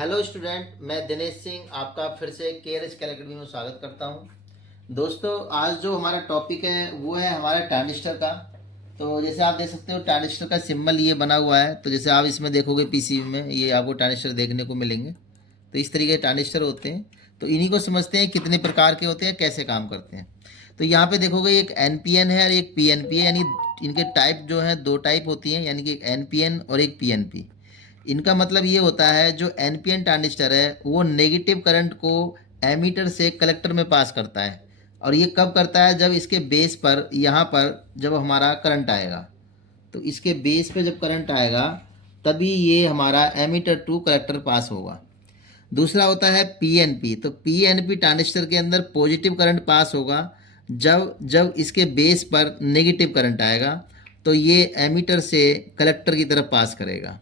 Hello student, मैं दिनेश सिंह आपका फिर से केयर स्केल अकेडमी में स्वागत करता हूं। दोस्तों, आज जो हमारा टॉपिक है वो है हमारा ट्रांजिस्टर का। तो जैसे आप देख सकते हो ट्रांजिस्टर का सिंबल ये बना हुआ है। तो जैसे आप इसमें देखोगे पीसीबी में ये आपको ट्रांजिस्टर देखने को मिलेंगे। तो इस तरीके के ट्रांजिस्टर होते हैं। तो इन्हीं को समझते हैं कितने प्रकार के होते हैं, कैसे काम करते हैं। तो यहाँ पे देखोगे एक एनपीएन है और एक पीएनपी है, यानी इनके टाइप जो है दो टाइप होती हैं, यानी कि एक एनपीएन और एक पीएनपी। इनका मतलब ये होता है जो एनपीएन ट्रांजिस्टर है वो नेगेटिव करंट को एमीटर से कलेक्टर में पास करता है। और ये कब करता है? जब इसके बेस पर यहाँ पर जब हमारा करंट आएगा, तो इसके बेस पे जब करंट आएगा तभी ये हमारा एमीटर टू कलेक्टर पास होगा। दूसरा होता है पीएनपी। तो पीएनपी ट्रांजिस्टर के अंदर पॉजिटिव करंट पास होगा जब जब इसके बेस पर नेगेटिव करंट आएगा, तो ये एमीटर से कलेक्टर की तरफ पास करेगा।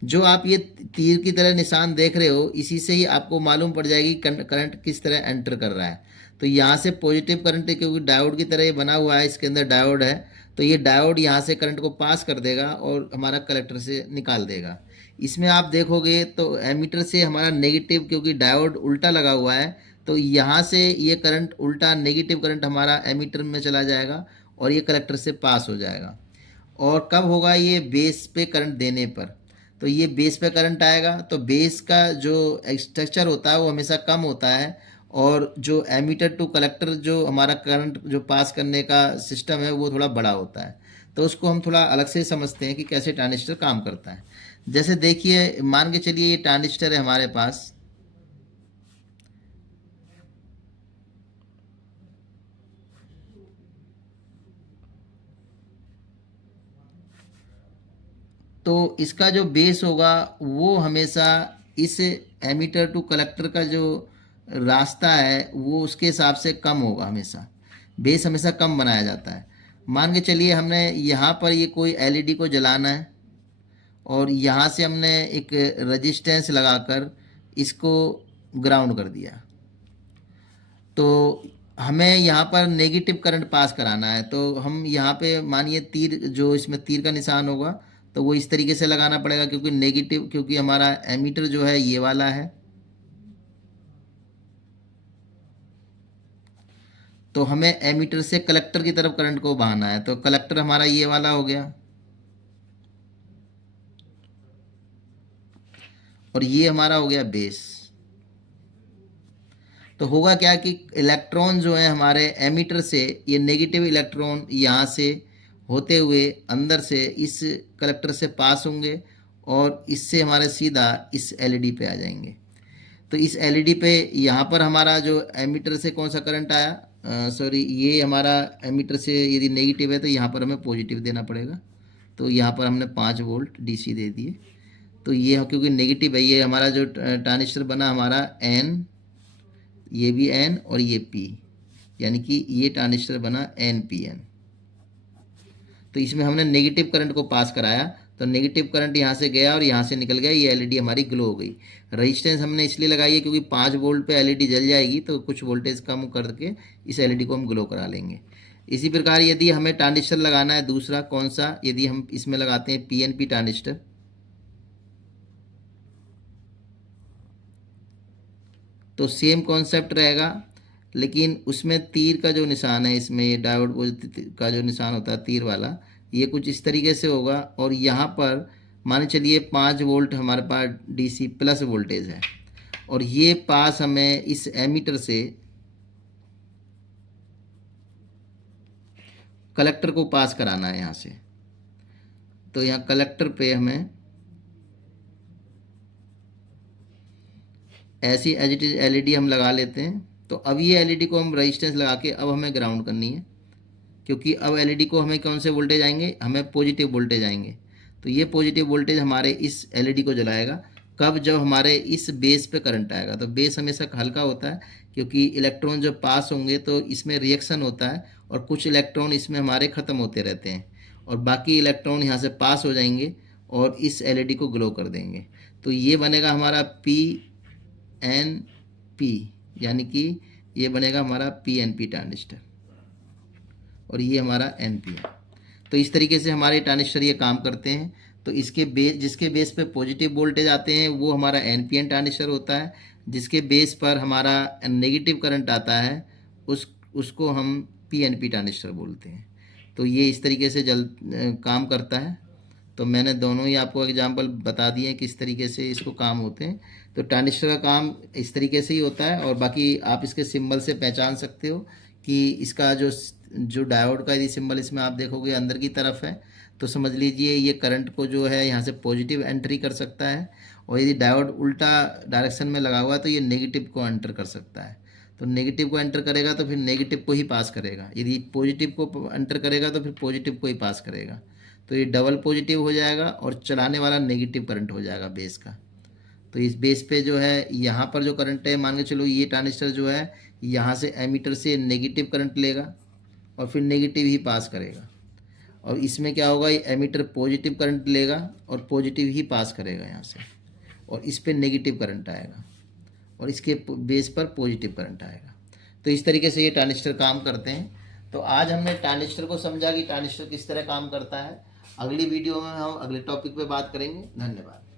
जो आप ये तीर की तरह निशान देख रहे हो, इसी से ही आपको मालूम पड़ जाएगी करंट किस तरह एंटर कर रहा है। तो यहाँ से पॉजिटिव करंट है, क्योंकि डायोड की तरह ये बना हुआ है, इसके अंदर डायोड है। तो ये डायोड यहाँ से करंट को पास कर देगा और हमारा कलेक्टर से निकाल देगा। इसमें आप देखोगे तो एमीटर से हमारा नेगेटिव, क्योंकि डायोड उल्टा लगा हुआ है, तो यहाँ से ये करंट उल्टा नेगेटिव करंट हमारा एमीटर में चला जाएगा और ये कलेक्टर से पास हो जाएगा। और कब होगा? ये बेस पे करंट देने पर। तो ये बेस पे करंट आएगा तो बेस का जो स्ट्रक्चर होता है वो हमेशा कम होता है, और जो एमीटर टू कलेक्टर जो हमारा करंट जो पास करने का सिस्टम है वो थोड़ा बड़ा होता है। तो उसको हम थोड़ा अलग से समझते हैं कि कैसे ट्रांजिस्टर काम करता है। जैसे देखिए, मान के चलिए ये ट्रांजिस्टर है हमारे पास। तो इसका जो बेस होगा वो हमेशा इस एमीटर टू कलेक्टर का जो रास्ता है वो उसके हिसाब से कम होगा। हमेशा बेस हमेशा कम बनाया जाता है। मान के चलिए हमने यहाँ पर ये कोई एलईडी को जलाना है और यहाँ से हमने एक रजिस्टेंस लगाकर इसको ग्राउंड कर दिया। तो हमें यहाँ पर नेगेटिव करंट पास कराना है। तो हम यहाँ पे मानिए तीर, जो इसमें तीर का निशान होगा तो वो इस तरीके से लगाना पड़ेगा, क्योंकि नेगेटिव, क्योंकि हमारा एमीटर जो है ये वाला है। तो हमें एमीटर से कलेक्टर की तरफ करंट को बहाना है। तो कलेक्टर हमारा ये वाला हो गया और ये हमारा हो गया बेस। तो होगा क्या कि इलेक्ट्रॉन जो है हमारे एमीटर से, ये नेगेटिव इलेक्ट्रॉन यहाँ से होते हुए अंदर से इस कलेक्टर से पास होंगे और इससे हमारे सीधा इस एलईडी पे आ जाएंगे। तो इस एलईडी पे यहाँ पर हमारा जो एमीटर से कौन सा करंट आया, सॉरी, ये हमारा एमीटर से यदि नेगेटिव है तो यहाँ पर हमें पॉजिटिव देना पड़ेगा। तो यहाँ पर हमने 5 वोल्ट डीसी दे दिए। तो ये क्योंकि नेगेटिव है, ये हमारा जो ट्रांजिस्टर बना हमारा एन, ये भी एन और ये पी, यानी कि ये ट्रांजिस्टर बना एन पी एन। तो इसमें हमने नेगेटिव करंट को पास कराया, तो नेगेटिव करंट यहाँ से गया और यहाँ से निकल गया। ये एलईडी हमारी ग्लो हो गई। रजिस्टेंस हमने इसलिए लगाई है क्योंकि 5 वोल्ट पे एलईडी जल जाएगी, तो कुछ वोल्टेज कम करके इस एलईडी को हम ग्लो करा लेंगे। इसी प्रकार यदि हमें ट्रांजिस्टर लगाना है दूसरा, कौन सा? यदि हम इसमें लगाते हैं पीएनपी ट्रांजिस्टर, तो सेम कॉन्सेप्ट रहेगा, लेकिन उसमें तीर का जो निशान है, इसमें ये डायोड का जो निशान होता है तीर वाला, ये कुछ इस तरीके से होगा। और यहाँ पर मान चलिए 5 वोल्ट हमारे पास डीसी प्लस वोल्टेज है और ये पास हमें इस एमीटर से कलेक्टर को पास कराना है यहाँ से। तो यहाँ कलेक्टर पे हमें ऐसी एज इट इज एलईडी हम लगा लेते हैं। तो अब ये एलईडी को हम रजिस्टेंस लगा के अब हमें ग्राउंड करनी है, क्योंकि अब एलईडी को हमें कौन से वोल्टेज आएंगे? हमें पॉजिटिव वोल्टेज आएंगे। तो ये पॉजिटिव वोल्टेज हमारे इस एलईडी को जलाएगा। कब? जब हमारे इस बेस पे करंट आएगा। तो बेस हमेशा हल्का होता है, क्योंकि इलेक्ट्रॉन जब पास होंगे तो इसमें रिएक्शन होता है और कुछ इलेक्ट्रॉन इसमें हमारे ख़त्म होते रहते हैं और बाकी इलेक्ट्रॉन यहाँ से पास हो जाएंगे और इस एलईडी को ग्लो कर देंगे। तो ये बनेगा हमारा पी एन पी, यानी कि ये बनेगा हमारा पी एन पी ट्रांजिस्टर और ये हमारा एन पी है। तो इस तरीके से हमारे ट्रांजिस्टर ये काम करते हैं। तो इसके बेस जिसके बेस पे पॉजिटिव वोल्टेज आते हैं वो हमारा एनपीएन ट्रांजिस्टर होता है, जिसके बेस पर हमारा नेगेटिव करंट आता है उसको हम पीएनपी ट्रांजिस्टर बोलते हैं। तो ये इस तरीके से काम करता है। तो मैंने दोनों ही आपको एग्जांपल बता दिए किस तरीके से इसको काम होते हैं। तो ट्रांजिस्टर का काम इस तरीके से ही होता है, और बाकी आप इसके सिंबल से पहचान सकते हो कि इसका जो डायोड का यदि सिंबल इसमें आप देखोगे अंदर की तरफ है, तो समझ लीजिए ये करंट को जो है यहाँ से पॉजिटिव एंट्री कर सकता है, और यदि डायोड उल्टा डायरेक्शन में लगा हुआ है तो ये नेगेटिव को एंटर कर सकता है। तो नेगेटिव को एंटर करेगा तो फिर नेगेटिव को ही पास करेगा, यदि पॉजिटिव को एंटर करेगा तो फिर पॉजिटिव को ही पास करेगा। तो ये डबल पॉजिटिव हो जाएगा और चलाने वाला नेगेटिव करंट हो जाएगा बेस का। तो इस बेस पे जो है यहाँ पर जो करंट है, मान के चलो ये ट्रांजिस्टर जो है यहाँ से एमीटर से नेगेटिव करंट लेगा और फिर नेगेटिव ही पास करेगा, और इसमें क्या होगा, ये एमीटर पॉजिटिव करंट लेगा और पॉजिटिव ही पास करेगा यहाँ से, और इस पर नेगेटिव करंट आएगा और इसके बेस पर पॉजिटिव करंट आएगा। तो इस तरीके से ये ट्रांजिस्टर काम करते हैं। तो आज हमने ट्रांजिस्टर को समझा कि ट्रांजिस्टर किस तरह काम करता है। अगली वीडियो में हम अगले टॉपिक पे बात करेंगे। धन्यवाद।